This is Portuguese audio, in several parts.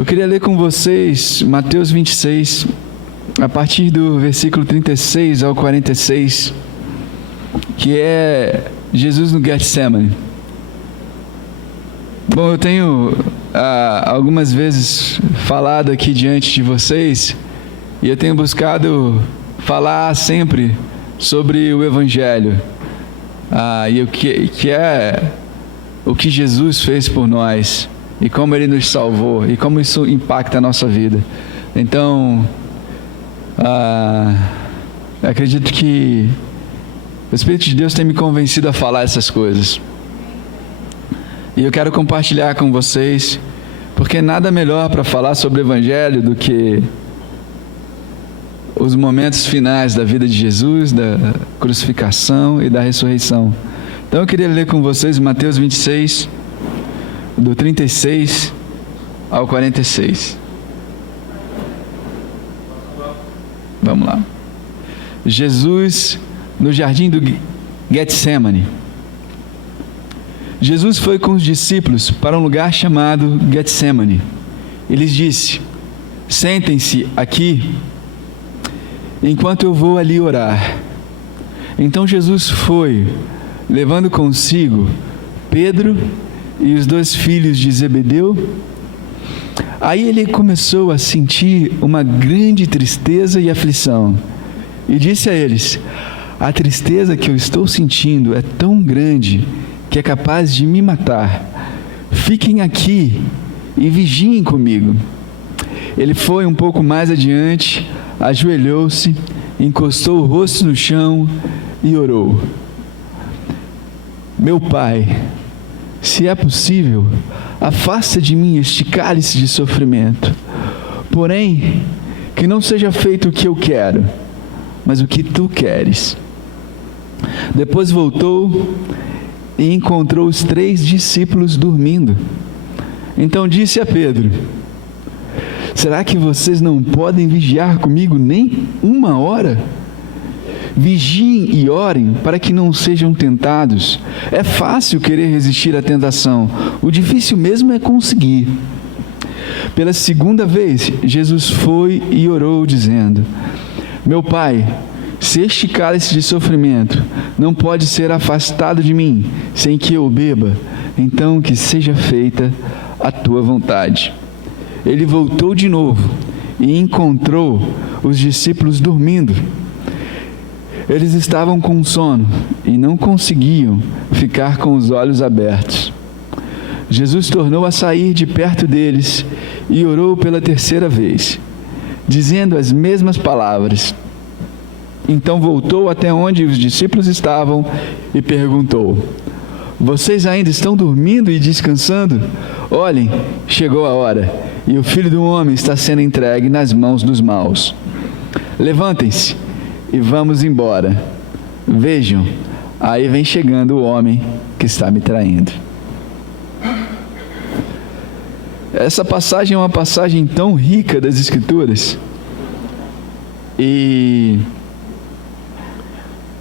Eu queria ler com vocês Mateus 26, a partir do versículo 36 ao 46, que é Jesus no Getsemane. Bom, eu tenho algumas vezes falado aqui diante de vocês, e eu tenho buscado falar sempre sobre o Evangelho, e o que é o que Jesus fez por nós, e como Ele nos salvou, e como isso impacta a nossa vida. Então, eu acredito que o Espírito de Deus tem me convencido a falar essas coisas. E eu quero compartilhar com vocês, porque nada melhor para falar sobre o Evangelho do que os momentos finais da vida de Jesus, da crucificação e da ressurreição. Então eu queria ler com vocês Mateus 26, do 36 ao 46. Vamos lá. Jesus no jardim do Getsemane. Jesus foi com os discípulos para um lugar chamado Getsemane. E lhes disse: sentem-se aqui, enquanto eu vou ali orar. Então Jesus foi, levando consigo Pedro e os 2 filhos de Zebedeu. Aí ele começou a sentir uma grande tristeza e aflição, e disse a eles: a tristeza que eu estou sentindo é tão grande que é capaz de me matar. Fiquem aqui e vigiem comigo. Ele foi um pouco mais adiante, ajoelhou-se, encostou o rosto no chão e orou: meu Pai, se é possível, afasta de mim este cálice de sofrimento. Porém, que não seja feito o que eu quero, mas o que tu queres. Depois voltou e encontrou os 3 discípulos dormindo. Então disse a Pedro: será que vocês não podem vigiar comigo nem 1 hora? Vigiem e orem para que não sejam tentados. É fácil querer resistir à tentação, o difícil mesmo é conseguir. Pela 2ª vez, Jesus foi e orou, dizendo: meu Pai, se este cálice de sofrimento não pode ser afastado de mim sem que eu beba, então que seja feita a tua vontade. Ele voltou de novo e encontrou os discípulos dormindo. Eles estavam com sono e não conseguiam ficar com os olhos abertos. Jesus tornou a sair de perto deles e orou pela 3ª vez, dizendo as mesmas palavras. Então voltou até onde os discípulos estavam e perguntou: vocês ainda estão dormindo e descansando? Olhem, chegou a hora, e o Filho do Homem está sendo entregue nas mãos dos maus. Levantem-se e vamos embora. Vejam, aí vem chegando o homem que está me traindo. Essa passagem é uma passagem tão rica das Escrituras, e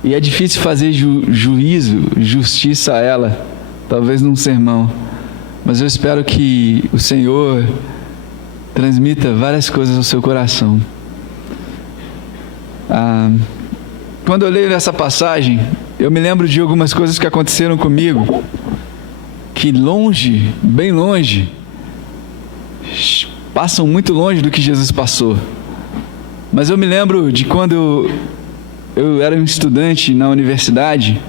é difícil fazer justiça a ela, talvez num sermão, mas eu espero que o Senhor transmita várias coisas ao seu coração. Quando eu leio essa passagem, eu me lembro de algumas coisas que aconteceram comigo, que longe, bem longe, passam muito longe do que Jesus passou. Mas eu me lembro de quando eu era um estudante na universidade,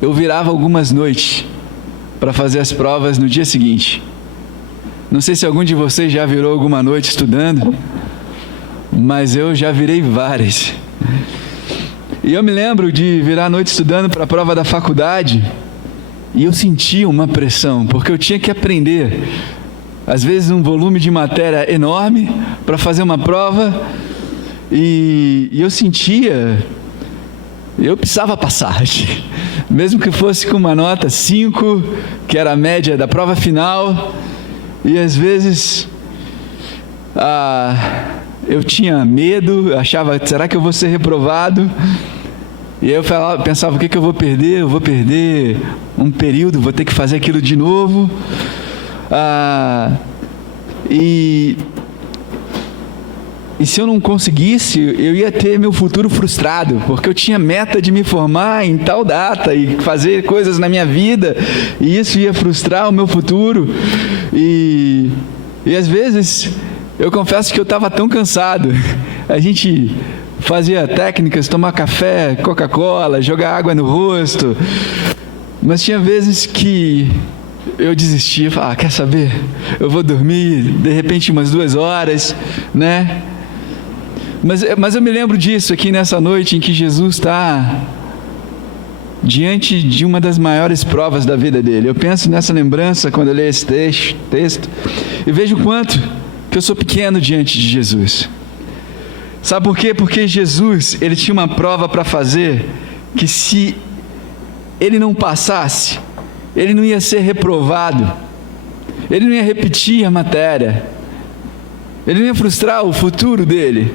eu virava algumas noites para fazer as provas no dia seguinte. Não sei se algum de vocês já virou alguma noite estudando, mas eu já virei várias. E eu me lembro de virar a noite estudando para a prova da faculdade, e eu sentia uma pressão, porque eu tinha que aprender, às vezes um volume de matéria enorme para fazer uma prova, e eu sentia, eu precisava passar, mesmo que fosse com uma nota 5, que era a média da prova final, e às vezes eu tinha medo, achava: será que eu vou ser reprovado? E aí eu pensava: o que eu vou perder? Eu vou perder um período, vou ter que fazer aquilo de novo. E se eu não conseguisse, eu ia ter meu futuro frustrado, porque eu tinha meta de me formar em tal data e fazer coisas na minha vida, e isso ia frustrar o meu futuro. E às vezes, eu confesso que eu estava tão cansado. A gente fazia técnicas, tomar café, Coca-Cola, jogar água no rosto, mas tinha vezes que eu desistia, falava, quer saber, eu vou dormir de repente umas 2 horas, né? Mas eu me lembro disso aqui nessa noite em que Jesus está diante de uma das maiores provas da vida dele. Eu penso nessa lembrança quando eu leio esse texto e vejo o quanto que eu sou pequeno diante de Jesus. Sabe por quê? Porque Jesus, ele tinha uma prova para fazer que se ele não passasse, ele não ia ser reprovado, ele não ia repetir a matéria, ele não ia frustrar o futuro dele.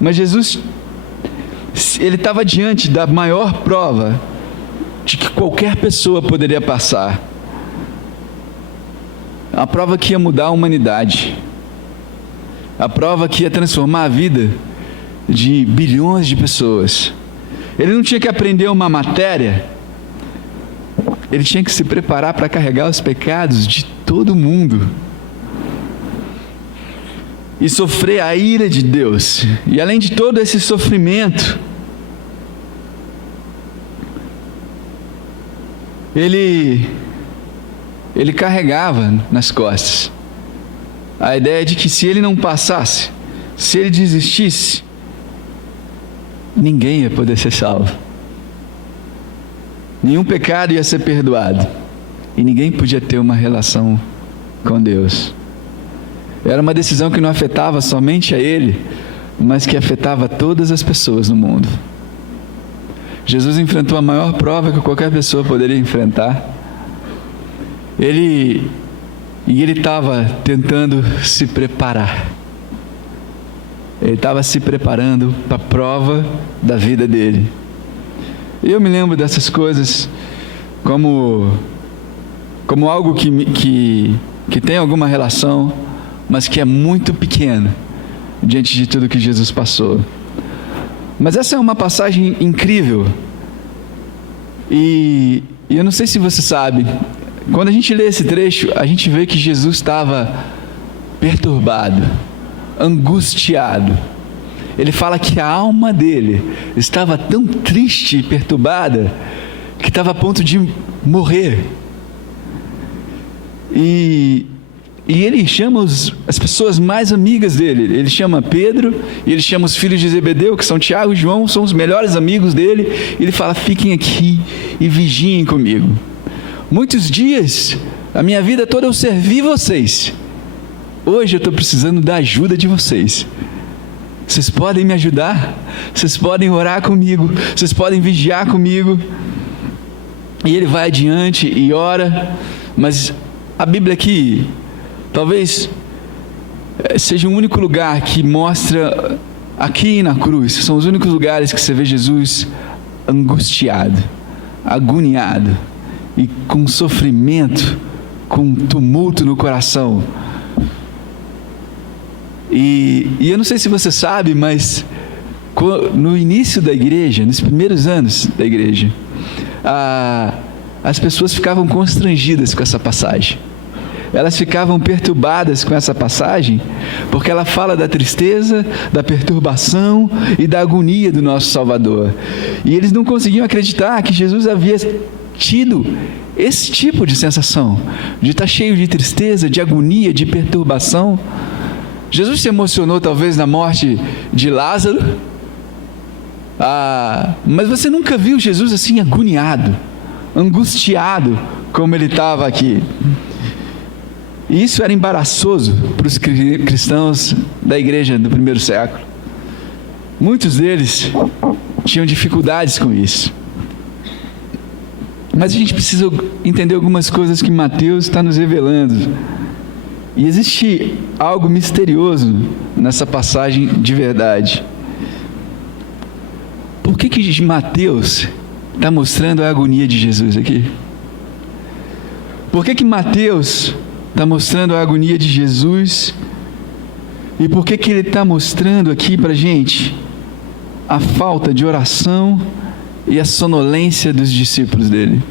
Mas Jesus, ele estava diante da maior prova de que qualquer pessoa poderia passar. A prova que ia mudar a humanidade. A prova que ia transformar a vida de bilhões de pessoas. Ele não tinha que aprender uma matéria. Ele tinha que se preparar para carregar os pecados de todo mundo. E sofrer a ira de Deus. E além de todo esse sofrimento, ele carregava nas costas a ideia de que se ele não passasse, se ele desistisse, ninguém ia poder ser salvo. Nenhum pecado ia ser perdoado. E ninguém podia ter uma relação com Deus. Era uma decisão que não afetava somente a ele, mas que afetava todas as pessoas no mundo. Jesus enfrentou a maior prova que qualquer pessoa poderia enfrentar. Ele estava tentando se preparar. Ele estava se preparando para a prova da vida dele. Eu me lembro dessas coisas como algo que tem alguma relação, mas que é muito pequeno diante de tudo que Jesus passou. Mas essa é uma passagem incrível. E eu não sei se você sabe, quando a gente lê esse trecho, a gente vê que Jesus estava perturbado, angustiado. Ele fala que a alma dele estava tão triste e perturbada que estava a ponto de morrer. E ele chama as pessoas mais amigas dele. Ele chama Pedro, e ele chama os filhos de Zebedeu, que são Tiago e João, são os melhores amigos dele. E ele fala, fiquem aqui e vigiem comigo. Muitos dias, a minha vida toda eu servi vocês. Hoje eu estou precisando da ajuda de vocês. Vocês podem me ajudar? Vocês podem orar comigo? Vocês podem vigiar comigo? E ele vai adiante e ora. Mas a Bíblia aqui talvez seja o único lugar que mostra, aqui na cruz, são os únicos lugares que você vê Jesus angustiado, agoniado e com sofrimento, com tumulto no coração. E eu não sei se você sabe, mas no início da igreja, nos primeiros anos da igreja, as pessoas ficavam constrangidas com essa passagem. Elas ficavam perturbadas com essa passagem, porque ela fala da tristeza, da perturbação e da agonia do nosso Salvador. E eles não conseguiam acreditar que Jesus havia tido esse tipo de sensação, de estar cheio de tristeza, de agonia, de perturbação. Jesus se emocionou talvez na morte de Lázaro, mas você nunca viu Jesus assim agoniado, angustiado como ele estava aqui. E isso era embaraçoso para os cristãos da igreja do primeiro século. Muitos deles tinham dificuldades com isso. Mas a gente precisa entender algumas coisas que Mateus está nos revelando. E existe algo misterioso nessa passagem de verdade. Por que Mateus está mostrando a agonia de Jesus aqui? Por que Mateus está mostrando a agonia de Jesus. E por que ele está mostrando aqui para a gente a falta de oração e a sonolência dos discípulos dele?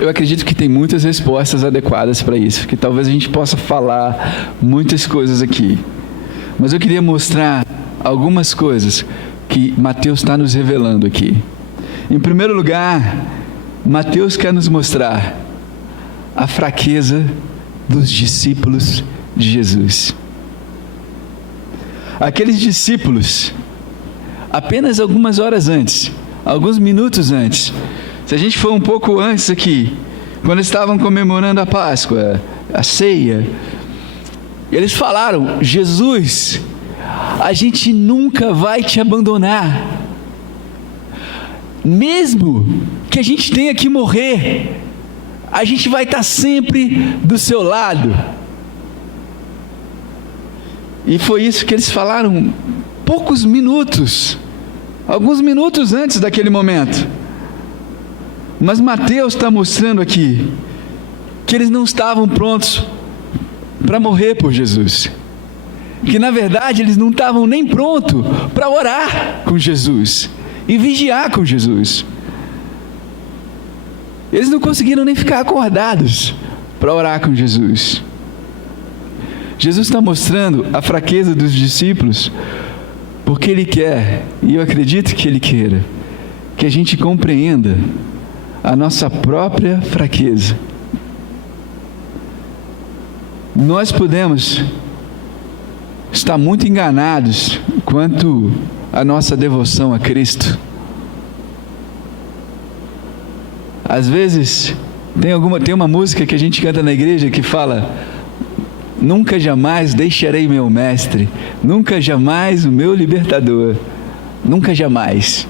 Eu acredito que tem muitas respostas adequadas para isso, que talvez a gente possa falar muitas coisas aqui. Mas eu queria mostrar algumas coisas que Mateus está nos revelando aqui. Em primeiro lugar, Mateus quer nos mostrar a fraqueza dos discípulos de Jesus. Aqueles discípulos, apenas algumas horas antes, alguns minutos antes, se a gente for um pouco antes aqui, quando estavam comemorando a Páscoa, a ceia, eles falaram: Jesus, a gente nunca vai te abandonar, mesmo que a gente tenha que morrer, a gente vai estar sempre do seu lado. E foi isso que eles falaram poucos minutos, alguns minutos antes daquele momento. Mas Mateus está mostrando aqui que eles não estavam prontos para morrer por Jesus, que na verdade eles não estavam nem prontos para orar com Jesus e vigiar com Jesus. Eles não conseguiram nem ficar acordados para orar com Jesus. Jesus está mostrando a fraqueza dos discípulos porque Ele quer, e eu acredito que Ele queira, que a gente compreenda a nossa própria fraqueza. Nós podemos estar muito enganados quanto à nossa devoção a Cristo. Às vezes tem uma música que a gente canta na igreja que fala: nunca jamais deixarei meu mestre, nunca jamais o meu libertador, nunca jamais.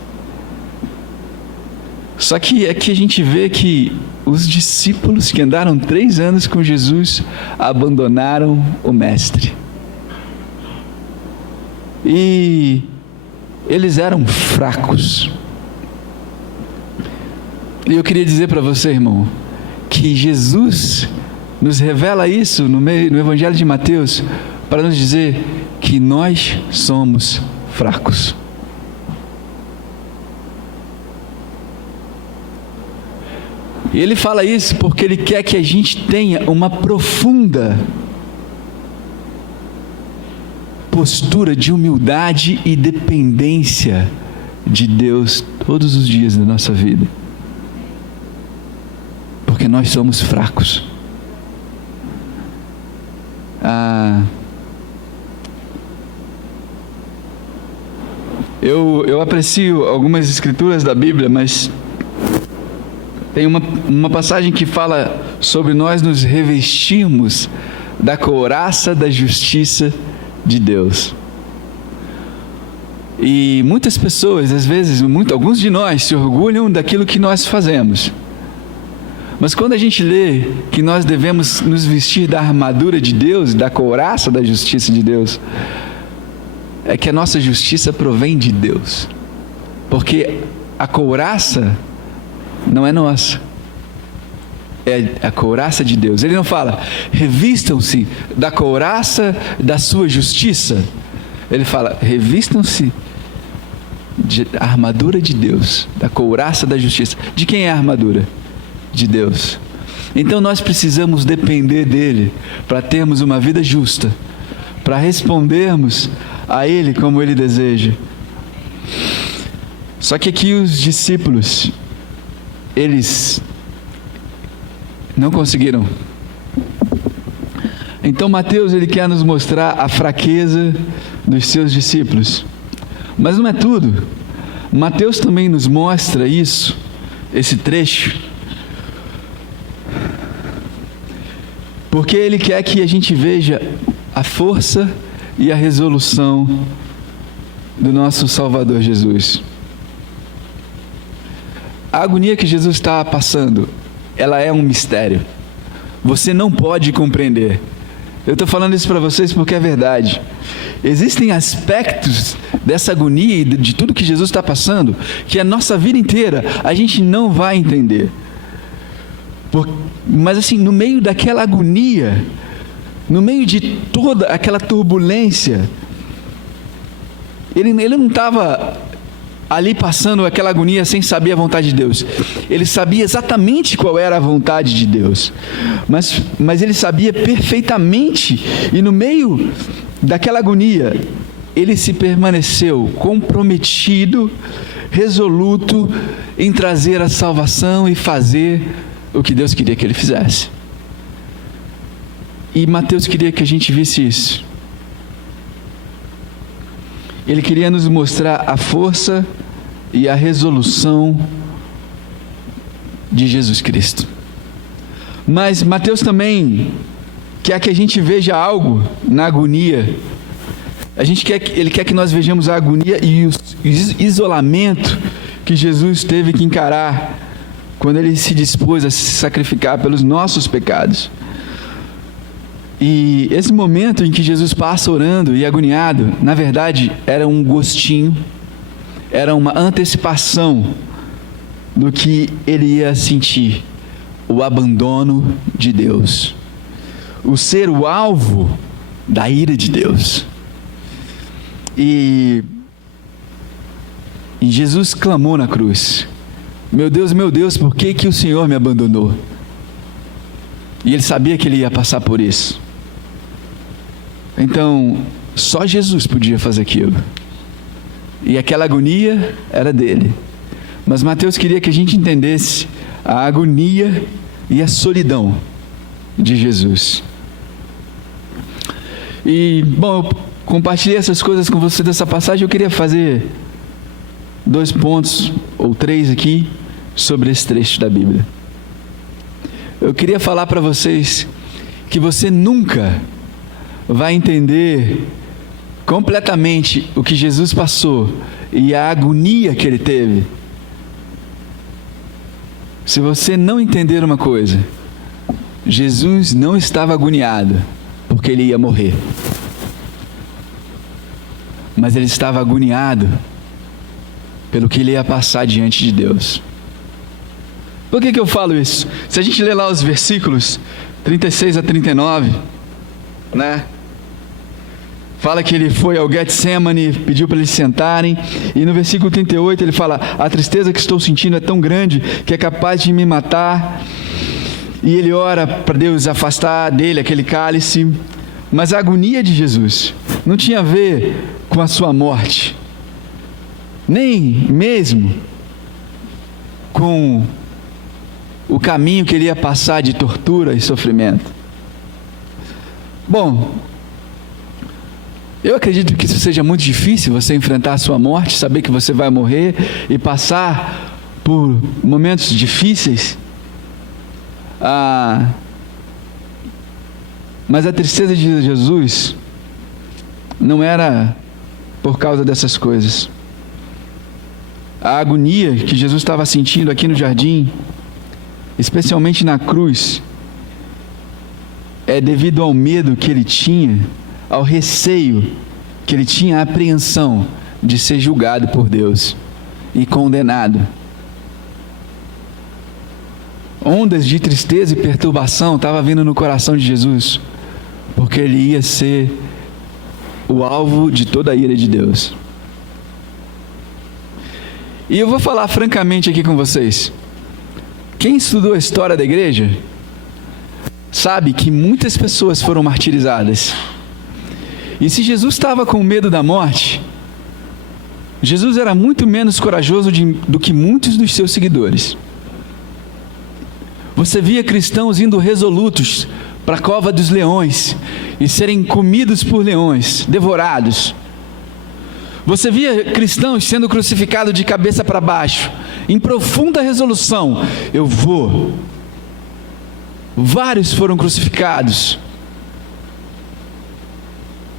Só que aqui a gente vê que os discípulos que andaram 3 anos com Jesus abandonaram o mestre. E eles eram fracos. E eu queria dizer para você, irmão, que Jesus nos revela isso no Evangelho de Mateus para nos dizer que nós somos fracos. E Ele fala isso porque Ele quer que a gente tenha uma profunda postura de humildade e dependência de Deus todos os dias da nossa vida. Porque nós somos fracos. Eu aprecio algumas escrituras da Bíblia, mas tem uma passagem que fala sobre nós nos revestirmos da couraça da justiça de Deus. E muitas pessoas, às vezes, alguns de nós se orgulham daquilo que nós fazemos. Mas quando a gente lê que nós devemos nos vestir da armadura de Deus, da couraça da justiça de Deus, é que a nossa justiça provém de Deus. Porque a couraça não é nossa, é a couraça de Deus. Ele não fala: revistam-se da couraça da sua justiça. Ele fala: revistam-se da armadura de Deus, da couraça da justiça. De quem é a armadura? De Deus. Então nós precisamos depender dele para termos uma vida justa, para respondermos a Ele como Ele deseja. Só que aqui os discípulos, eles não conseguiram. Então Mateus, ele quer nos mostrar a fraqueza dos seus discípulos. Mas não é tudo. Mateus também nos mostra isso, esse trecho, porque ele quer que a gente veja a força e a resolução do nosso Salvador Jesus. A agonia que Jesus está passando, ela é um mistério. Você não pode compreender. Eu estou falando isso para vocês porque é verdade. Existem aspectos dessa agonia e de tudo que Jesus está passando que a nossa vida inteira a gente não vai entender. Mas assim, no meio daquela agonia, no meio de toda aquela turbulência, ele não estava ali passando aquela agonia sem saber a vontade de Deus. Ele sabia exatamente qual era a vontade de Deus, mas ele sabia perfeitamente, e no meio daquela agonia, ele se permaneceu comprometido, resoluto em trazer a salvação e fazer o que Deus queria que ele fizesse. E Mateus queria que a gente visse isso. Ele queria nos mostrar a força e a resolução de Jesus Cristo. Mas Mateus também quer que a gente veja algo na agonia. Ele quer que nós vejamos a agonia e o isolamento que Jesus teve que encarar quando ele se dispôs a se sacrificar pelos nossos pecados. E esse momento em que Jesus passa orando e agoniado, na verdade, era um gostinho, era uma antecipação do que ele ia sentir: o abandono de Deus, o ser o alvo da ira de Deus. E Jesus clamou na cruz: meu Deus, por que o Senhor me abandonou? E ele sabia que ele ia passar por isso. Então, só Jesus podia fazer aquilo. E aquela agonia era dele. Mas Mateus queria que a gente entendesse a agonia e a solidão de Jesus. E, bom, eu compartilhei essas coisas com você dessa passagem. Eu queria fazer 2 pontos, ou 3 aqui, sobre esse trecho da Bíblia. Eu queria falar para vocês que você nunca vai entender completamente o que Jesus passou e a agonia que ele teve se você não entender uma coisa: Jesus não estava agoniado porque ele ia morrer, mas ele estava agoniado pelo que ele ia passar diante de Deus. Por que eu falo isso? Se a gente ler lá os versículos 36 a 39, né? Fala que ele foi ao Getsemane, pediu para eles sentarem, e no versículo 38 ele fala: a tristeza que estou sentindo é tão grande que é capaz de me matar. E ele ora para Deus afastar dele aquele cálice. Mas a agonia de Jesus não tinha a ver com a sua morte, nem mesmo com o caminho que ele ia passar de tortura e sofrimento. Bom, eu acredito que isso seja muito difícil, você enfrentar a sua morte, saber que você vai morrer e passar por momentos difíceis. Mas a tristeza de Jesus não era por causa dessas coisas. A agonia que Jesus estava sentindo aqui no jardim, especialmente na cruz, é devido ao medo que ele tinha, ao receio que ele tinha, a apreensão de ser julgado por Deus e condenado. Ondas de tristeza e perturbação estavam vindo no coração de Jesus, porque ele ia ser o alvo de toda a ira de Deus. E eu vou falar francamente aqui com vocês. Quem estudou a história da igreja sabe que muitas pessoas foram martirizadas. E se Jesus estava com medo da morte, Jesus era muito menos corajoso do que muitos dos seus seguidores. Você via cristãos indo resolutos para a cova dos leões e serem comidos por leões, devorados. Você via cristãos sendo crucificados de cabeça para baixo, em profunda resolução: eu vou. Vários foram crucificados.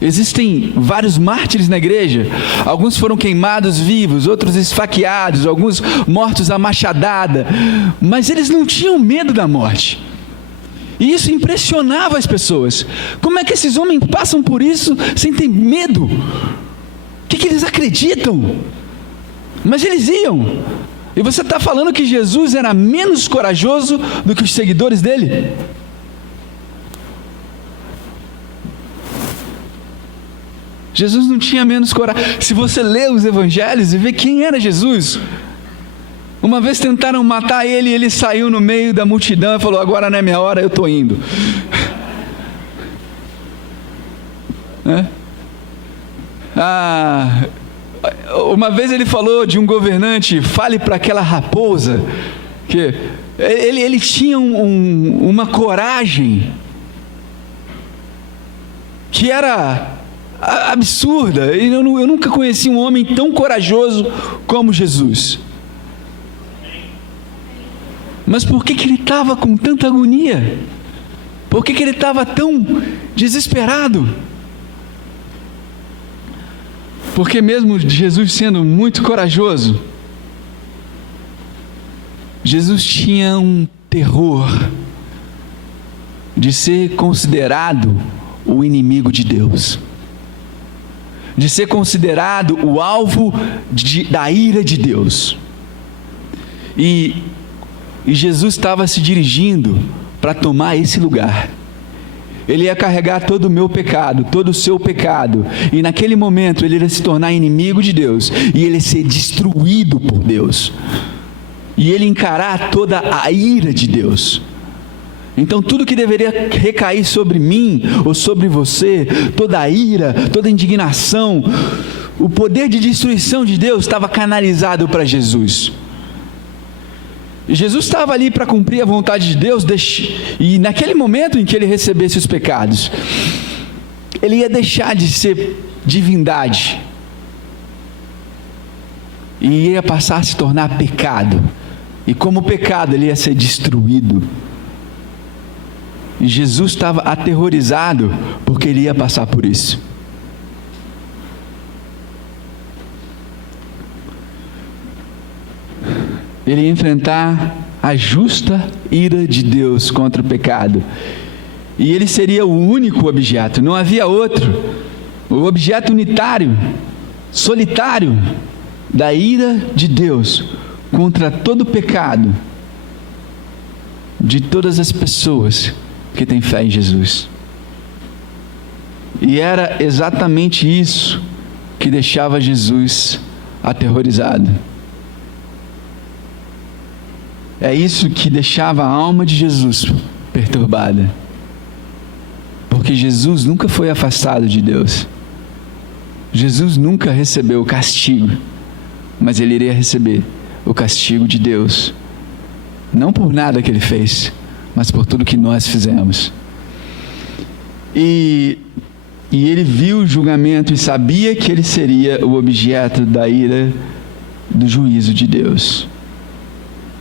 Existem vários mártires na igreja. Alguns foram queimados vivos, outros esfaqueados, alguns mortos a machadada. Mas eles não tinham medo da morte. E isso impressionava as pessoas. Como é que esses homens passam por isso sem ter medo? O que eles acreditam? Mas eles iam. E você está falando que Jesus era menos corajoso do que os seguidores dele? Jesus não tinha menos coragem. Se você lê os evangelhos e vê quem era Jesus, uma vez tentaram matar ele e ele saiu no meio da multidão e falou: agora não é minha hora, eu estou indo. Uma vez ele falou de um governante: fale para aquela raposa, que ele tinha uma coragem que era absurda. Eu nunca conheci um homem tão corajoso como Jesus. Mas por que ele estava com tanta agonia? Por que ele estava tão desesperado? Porque mesmo Jesus sendo muito corajoso, Jesus tinha um terror de ser considerado o inimigo de Deus, de ser considerado o alvo da ira de Deus. E Jesus estava se dirigindo para tomar esse lugar. Ele ia carregar todo o meu pecado, todo o seu pecado, e naquele momento ele ia se tornar inimigo de Deus, e ele ia ser destruído por Deus, e ele encarar toda a ira de Deus. Então tudo que deveria recair sobre mim, ou sobre você, toda a ira, toda a indignação, o poder de destruição de Deus estava canalizado para Jesus. Jesus estava ali para cumprir a vontade de Deus, e naquele momento em que ele recebesse os pecados, ele ia deixar de ser divindade, e ia passar a se tornar pecado, e como pecado ele ia ser destruído. E Jesus estava aterrorizado, porque ele ia passar por isso. Ele ia enfrentar a justa ira de Deus contra o pecado, e ele seria o único objeto, não havia outro, o objeto unitário, solitário, da ira de Deus contra todo o pecado de todas as pessoas que têm fé em Jesus. E era exatamente isso que deixava Jesus aterrorizado. É isso que deixava a alma de Jesus perturbada, porque Jesus nunca foi afastado de Deus. Jesus nunca recebeu o castigo, mas ele iria receber o castigo de Deus, não por nada que ele fez, mas por tudo que nós fizemos. E ele viu o julgamento e sabia que ele seria o objeto da ira, do juízo de Deus.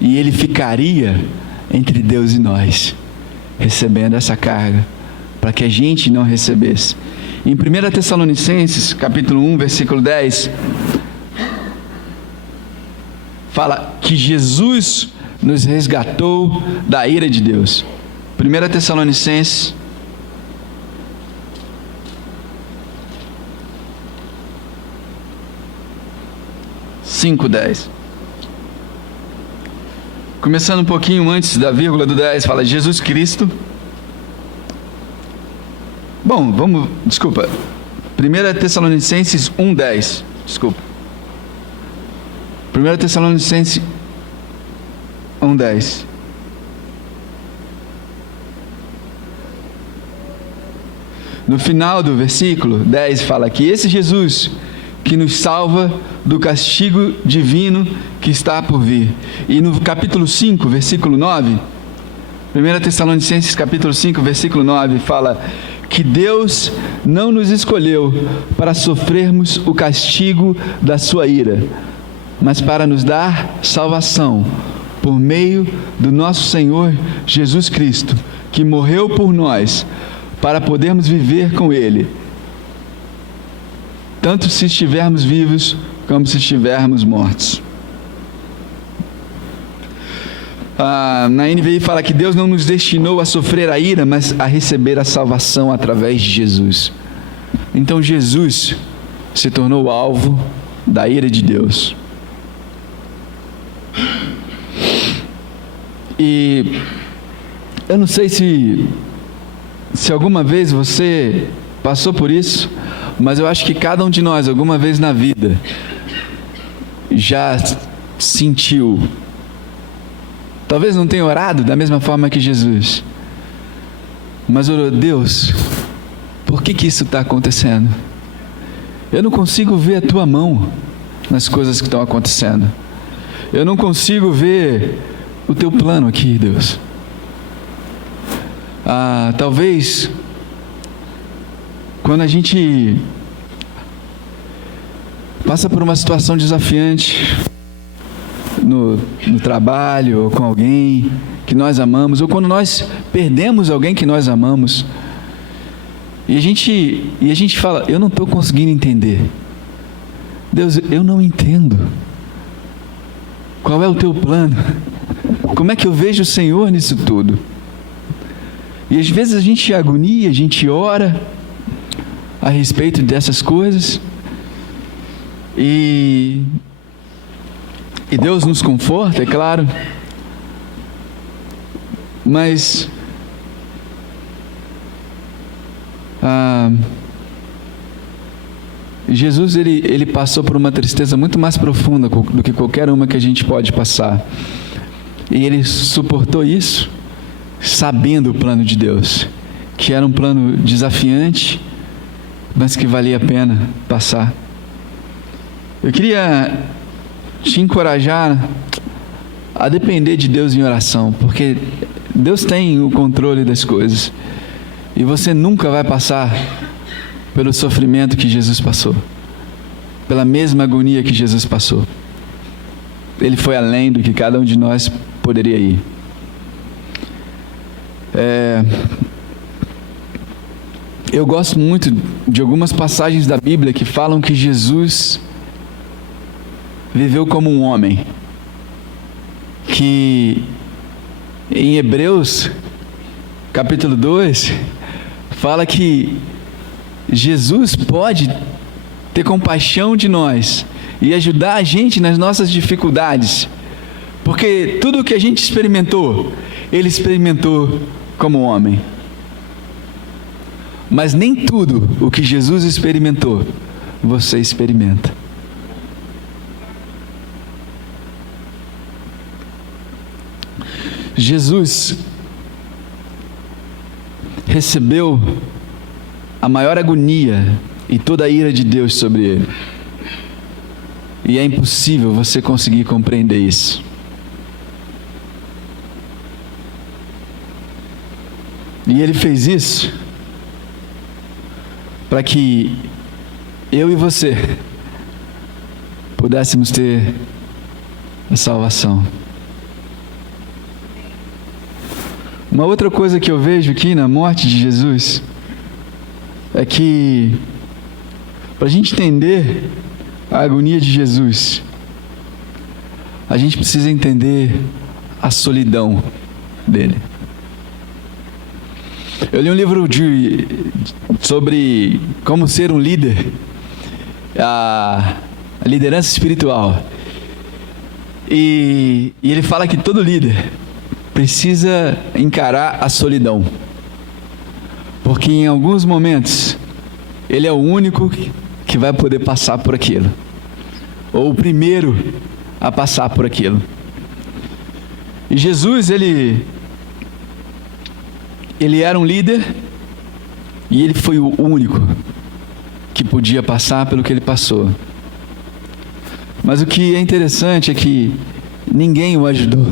E ele ficaria entre Deus e nós, recebendo essa carga, para que a gente não recebesse. Em 1 Tessalonicenses, capítulo 1, versículo 10, fala que Jesus nos resgatou da ira de Deus. 1 Tessalonicenses 5:10. Começando um pouquinho antes da vírgula do 10, fala Jesus Cristo. Bom, desculpa. 1 Tessalonicenses 1:10. Desculpa. 1 Tessalonicenses 1:10. No final do versículo 10 fala que esse Jesus que nos salva do castigo divino que está por vir. E no capítulo 5, versículo 9, 1 Tessalonicenses capítulo 5, versículo 9, fala que Deus não nos escolheu para sofrermos o castigo da sua ira, mas para nos dar salvação por meio do nosso Senhor Jesus Cristo, que morreu por nós, para podermos viver com Ele, tanto se estivermos vivos, como se estivermos mortos. Na NVI fala que Deus não nos destinou a sofrer a ira, mas a receber a salvação através de Jesus. Então Jesus se tornou alvo da ira de Deus. E eu não sei se alguma vez você passou por isso, mas eu acho que cada um de nós, alguma vez na vida, já sentiu. Talvez não tenha orado da mesma forma que Jesus, mas orou: Deus, por que isso está acontecendo? Eu não consigo ver a tua mão nas coisas que estão acontecendo. Eu não consigo ver o teu plano aqui, Deus. Talvez quando a gente passa por uma situação desafiante no trabalho, ou com alguém que nós amamos, ou quando nós perdemos alguém que nós amamos, e a gente fala: eu não estou conseguindo entender. Deus, eu não entendo. Qual é o teu plano? Como é que eu vejo o Senhor nisso tudo? E às vezes a gente agonia, a gente ora a respeito dessas coisas, e Deus nos conforta, é claro, mas Jesus ele passou por uma tristeza muito mais profunda do que qualquer uma que a gente pode passar, e ele suportou isso sabendo o plano de Deus, que era um plano desafiante, mas que valia a pena passar. Eu queria te encorajar a depender de Deus em oração, porque Deus tem o controle das coisas, e você nunca vai passar pelo sofrimento que Jesus passou, pela mesma agonia que Jesus passou. Ele foi além do que cada um de nós poderia ir. Eu gosto muito de algumas passagens da Bíblia que falam que Jesus viveu como um homem, que em Hebreus capítulo 2 fala que Jesus pode ter compaixão de nós e ajudar a gente nas nossas dificuldades, porque tudo o que a gente experimentou, ele experimentou como homem. Mas nem tudo o que Jesus experimentou, você experimenta. Jesus recebeu a maior agonia e toda a ira de Deus sobre ele. E é impossível você conseguir compreender isso. E ele fez isso para que eu e você pudéssemos ter a salvação. Uma outra coisa que eu vejo aqui na morte de Jesus é que, para a gente entender a agonia de Jesus, a gente precisa entender a solidão dele. Eu li um livro sobre como ser um líder, a liderança espiritual, e ele fala que todo líder precisa encarar a solidão, porque em alguns momentos ele é o único que vai poder passar por aquilo, ou o primeiro a passar por aquilo. E Jesus, ele era um líder, e ele foi o único que podia passar pelo que ele passou. Mas o que é interessante é que ninguém o ajudou.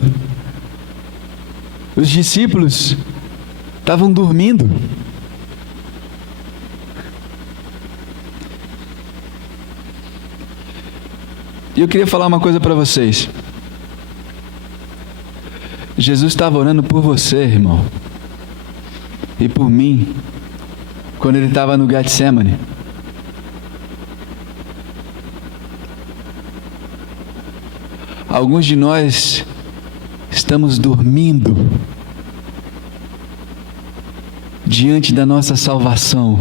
Os discípulos estavam dormindo. E eu queria falar uma coisa para vocês. Jesus estava orando por você, irmão, e por mim, quando ele estava no Getsemane. Alguns de nós estamos dormindo diante da nossa salvação,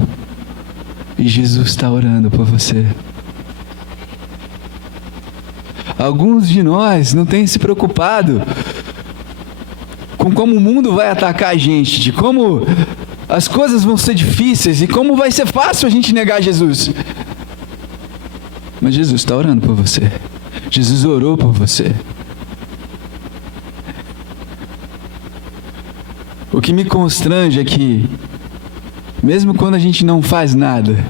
e Jesus está orando por você. Alguns de nós não têm se preocupado com como o mundo vai atacar a gente, de como as coisas vão ser difíceis e como vai ser fácil a gente negar Jesus. Mas Jesus está orando por você. Jesus orou por você. O que me constrange é que, mesmo quando a gente não faz nada,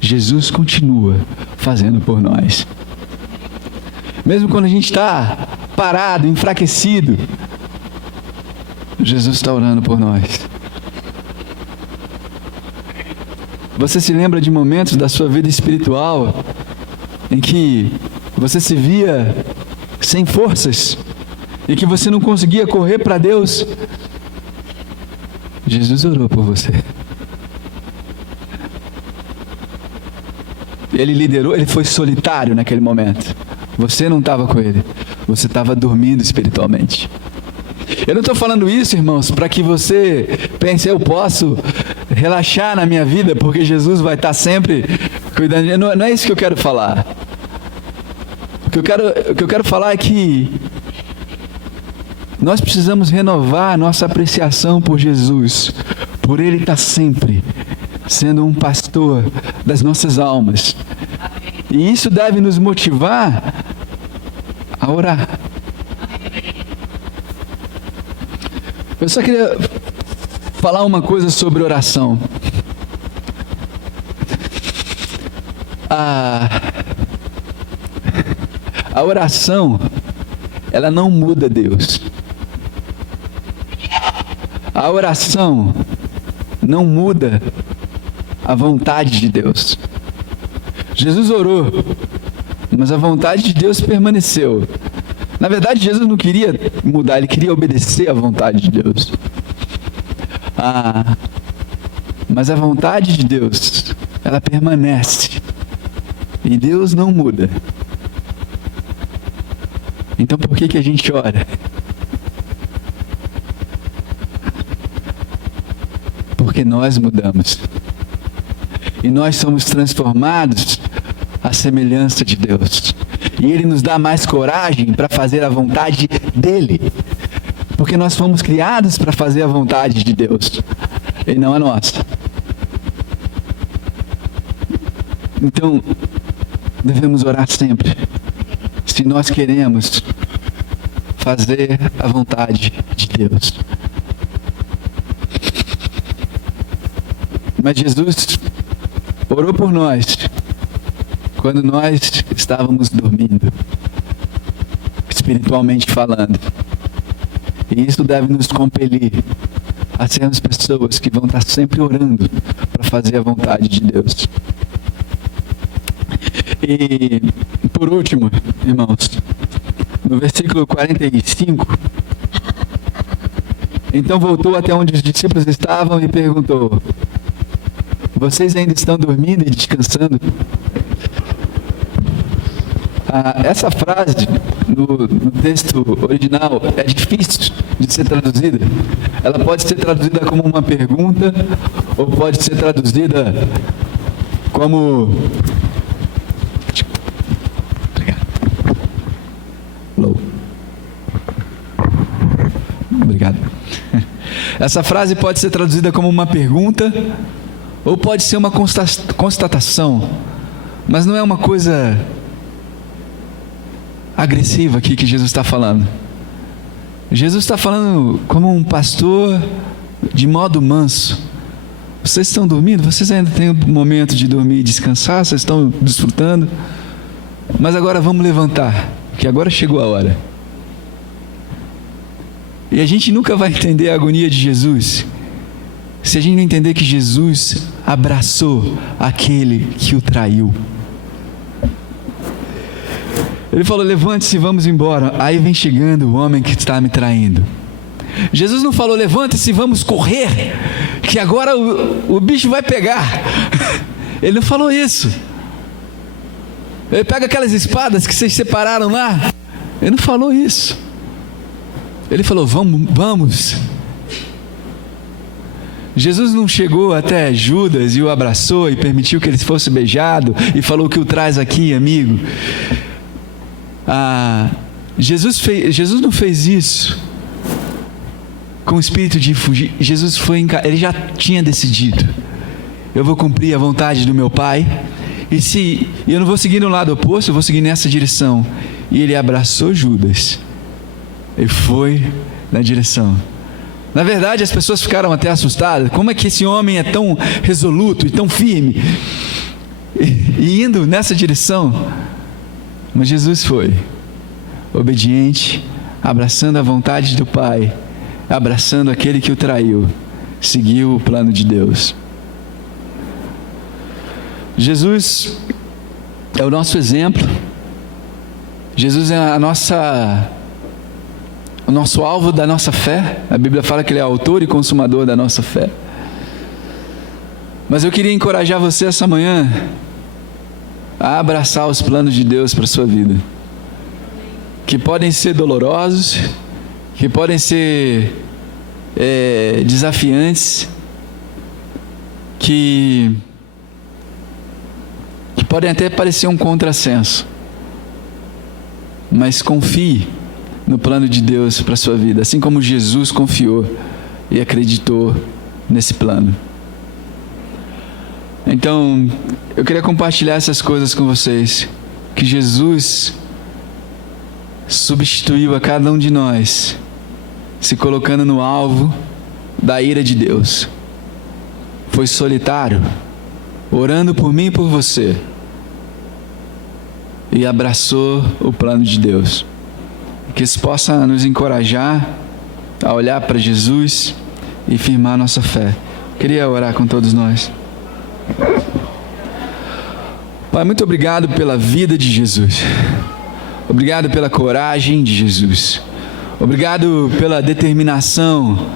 Jesus continua fazendo por nós. Mesmo quando a gente está parado, enfraquecido, Jesus está orando por nós. Você se lembra de momentos da sua vida espiritual em que você se via sem forças e que você não conseguia correr para Deus? Jesus orou por você. Ele liderou, ele foi solitário naquele momento. Você não estava com ele, você estava dormindo espiritualmente. Eu não estou falando isso, irmãos, para que você pense, eu posso relaxar na minha vida, porque Jesus vai estar sempre cuidando. Não é isso que eu quero falar. O que eu quero falar é que nós precisamos renovar nossa apreciação por Jesus, por Ele estar sempre sendo um pastor das nossas almas. E isso deve nos motivar a orar. Eu só queria falar uma coisa sobre oração. A oração, ela não muda Deus. A oração não muda a vontade de Deus. Jesus orou, mas a vontade de Deus permaneceu. Na verdade, Jesus não queria mudar, ele queria obedecer à vontade de Deus. Mas a vontade de Deus, ela permanece. E Deus não muda. Então por que a gente ora? Porque nós mudamos. E nós somos transformados à semelhança de Deus. E Ele nos dá mais coragem para fazer a vontade dEle. Porque nós fomos criados para fazer a vontade de Deus. E não a nossa. Então, devemos orar sempre. Se nós queremos fazer a vontade de Deus. Mas Jesus orou por nós quando nós estávamos dormindo, espiritualmente falando. E isso deve nos compelir a sermos pessoas que vão estar sempre orando para fazer a vontade de Deus. E por último, irmãos, no versículo 45, então voltou até onde os discípulos estavam e perguntou: vocês ainda estão dormindo e descansando? Essa frase no texto original é difícil de ser traduzida. Ela pode ser traduzida como uma pergunta ou pode ser traduzida como... Obrigado. Essa frase pode ser traduzida como uma pergunta ou pode ser uma constatação, mas não é uma coisa agressiva aqui que Jesus está falando. Jesus está falando como um pastor de modo manso. Vocês estão dormindo? Vocês ainda têm um momento de dormir e descansar? Vocês estão desfrutando? Mas agora vamos levantar, porque agora chegou a hora. E a gente nunca vai entender a agonia de Jesus se a gente não entender que Jesus abraçou aquele que o traiu. Ele falou: levante-se e vamos embora. Aí vem chegando o homem que está me traindo. Jesus não falou: levante-se e vamos correr, que agora o bicho vai pegar. Ele não falou isso. Ele pega aquelas espadas que vocês separaram lá. Ele não falou isso. Ele falou: vamos. Jesus não chegou até Judas e o abraçou e permitiu que ele fosse beijado e falou: que o traz aqui, amigo. Jesus não fez isso com o espírito de fugir. Jesus ele já tinha decidido: eu vou cumprir a vontade do meu Pai, e eu não vou seguir no lado oposto, eu vou seguir nessa direção. E ele abraçou Judas e foi na direção. Na verdade, as pessoas ficaram até assustadas. Como é que esse homem é tão resoluto e tão firme e indo nessa direção? Mas Jesus foi obediente, abraçando a vontade do Pai, abraçando aquele que o traiu, seguiu o plano de Deus. Jesus é o nosso exemplo. Jesus é o nosso alvo da nossa fé. A Bíblia fala que Ele é autor e consumador da nossa fé. Mas eu queria encorajar você essa manhã a abraçar os planos de Deus para a sua vida, que podem ser dolorosos, que podem ser desafiantes, que podem até parecer um contrassenso, mas confie no plano de Deus para a sua vida, assim como Jesus confiou e acreditou nesse plano. Então, eu queria compartilhar essas coisas com vocês, que Jesus substituiu a cada um de nós, se colocando no alvo da ira de Deus. Foi solitário, orando por mim e por você, e abraçou o plano de Deus. Que isso possa nos encorajar a olhar para Jesus e firmar nossa fé. Queria orar com todos nós. Pai, muito obrigado pela vida de Jesus. Obrigado pela coragem de Jesus. Obrigado pela determinação,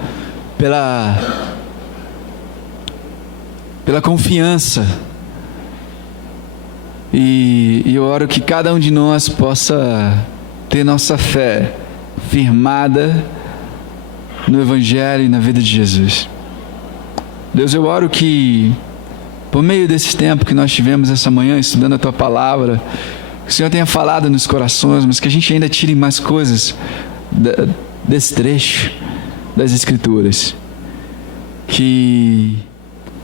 pela confiança. E eu oro que cada um de nós possa ter nossa fé firmada no Evangelho e na vida de Jesus. Deus, eu oro que, por meio desse tempo que nós tivemos essa manhã estudando a Tua Palavra, que o Senhor tenha falado nos corações, mas que a gente ainda tire mais coisas desse trecho das Escrituras. Que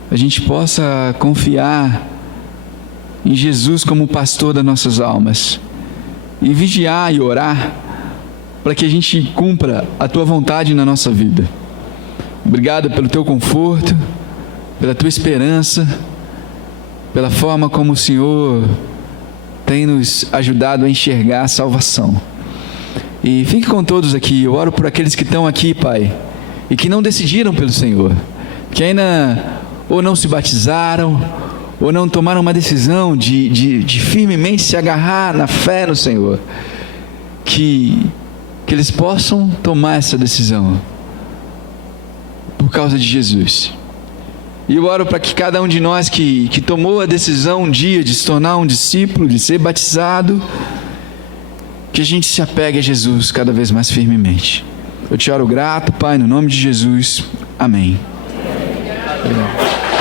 a gente possa confiar em Jesus como pastor das nossas almas, e vigiar e orar para que a gente cumpra a Tua vontade na nossa vida. Obrigado pelo Teu conforto, pela Tua esperança, pela forma como o Senhor tem nos ajudado a enxergar a salvação. E fique com todos aqui. Eu oro por aqueles que estão aqui, Pai, e que não decidiram pelo Senhor, que ainda ou não se batizaram, ou não tomaram uma decisão de firmemente se agarrar na fé no Senhor, que eles possam tomar essa decisão por causa de Jesus. E eu oro para que cada um de nós que tomou a decisão um dia de se tornar um discípulo, de ser batizado, que a gente se apegue a Jesus cada vez mais firmemente. Eu te oro grato, Pai, no nome de Jesus. Amém. Obrigado.